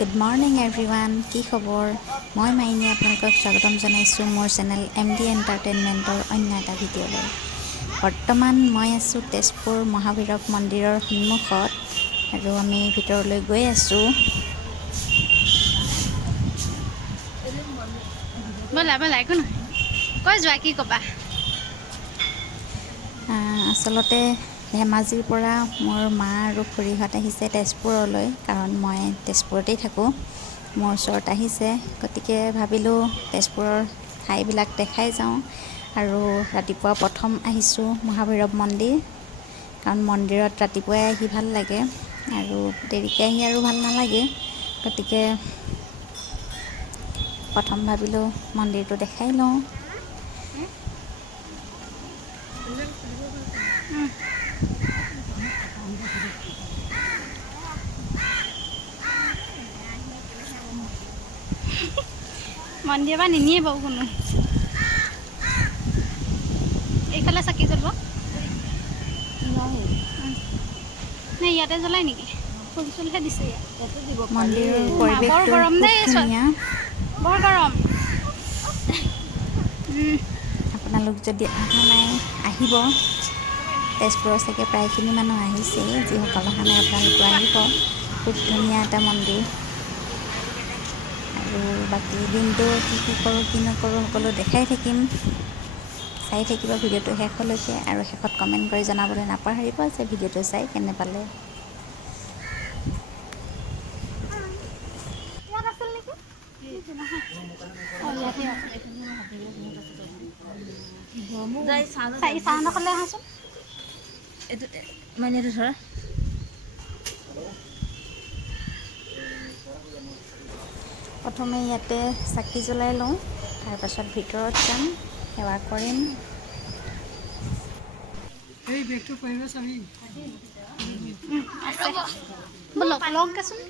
Good morning everyone. কি খবৰ? মই মাইনী আপোনালোকক স্বাগতম জনাইছোঁ মোৰ চেনেল MD এণ্টাৰটেইনমেণ্টৰ অন্য এটা ভিডিঅ'লৈ। বৰ্তমান মই আছোঁ তেজপুৰ মহাভৈৰৱ মন্দিৰৰ সন্মুখত আৰু আমি ভিতৰলৈ গৈ আছোঁ। বলা একো নহয়, কৈ যোৱা কি ক'বা। আচলতে ধেমাজিৰ পৰা মোৰ মা আৰু খুৰীহঁত আহিছে তেজপুৰলৈ, কাৰণ মই তেজপুৰতেই থাকোঁ। মোৰ ওচৰত আহিছে, গতিকে ভাবিলোঁ তেজপুৰৰ ঠাইবিলাক দেখাই যাওঁ। আৰু ৰাতিপুৱা প্ৰথম আহিছোঁ মহাভৈৰৱ মন্দিৰ, কাৰণ মন্দিৰত ৰাতিপুৱাই আহি ভাল লাগে আৰু দেৰিকৈ আহি আৰু ভাল নালাগে। গতিকে প্ৰথম ভাবিলোঁ মন্দিৰটো দেখাই লওঁ। মন্দিৰৰ পৰা নিনিয়ে বাৰু কোনো। এইফালে চাকি জ্বলিব নাই, ইয়াতে জ্বলাই নেকি? ফুল চুলহে দিছে ইয়াত। মন্দিৰৰ বৰ পৰিৱেশটো গৰম খুব দেই, ধুনীয়া। বৰ গৰম। আপোনালোক যদি অহা নাই আহিব। তেজপুৰৰ চাগে প্ৰায়খিনি মানুহ আহিছেই, যিসকল অহা নাই আপোনালোকো আহিব। খুব ধুনীয়া এটা মন্দিৰ। আৰু বাকী দিনটো কি কৰোঁ কি নকৰোঁ সকলো দেখাই থাকিম। চাই থাকিব ভিডিঅ'টো শেষলৈকে, আৰু শেষত কমেণ্ট কৰি জনাবলৈ নাপাহৰিব যে ভিডিঅ'টো চাই কেনে পালে। প্ৰথমে ইয়াতে চাকি জ্বলাই লওঁ, তাৰপাছত ভিতৰত যাম, সেৱা কৰিম। এই বেগটো পাৰিব চাবি লওঁকচোন।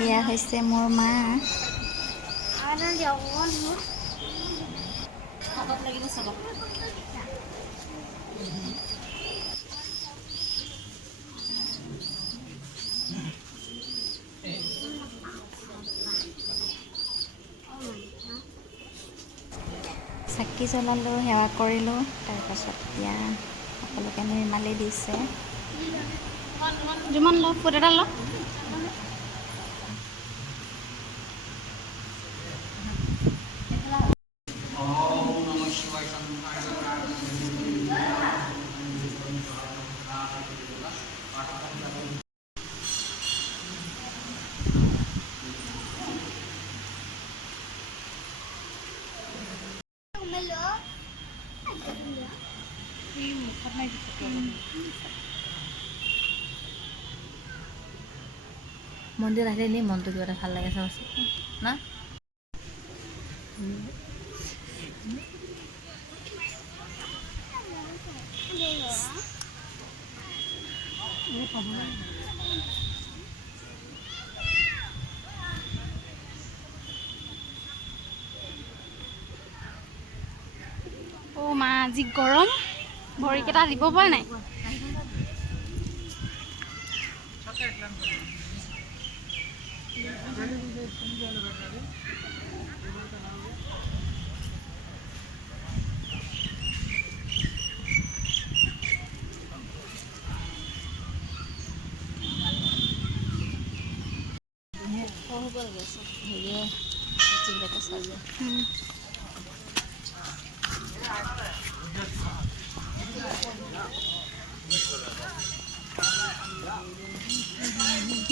এয়া হৈছে মোৰ মা। চাকি জ্বলালোঁ, সেৱা কৰিলোঁ, তাৰপাছত এতিয়া সকলোকে নিৰ্মালি দিছে। জুমন ল, ফুট এটা ল। মন্দিৰত আহিলে এনেই মনটো কিবা এটা ভাল লাগে চাবাচোন না। অ' মা, আজি গৰম, ভৰিকেইটা দিব পৰা নাই।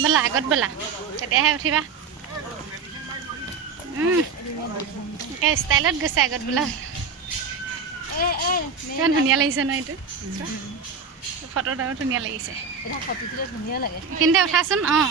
ব'লা আগত ব'লা, তেতিয়াহে উঠিবা। ষ্টাইলত গৈছে আগত বোলা। ইমান ধুনীয়া লাগিছে ন এইটো ফটোত, আৰু ধুনীয়া লাগিছে। এটা ফটো দিলে ধুনীয়া লাগে। সেইখিনিতে উঠাচোন। অঁ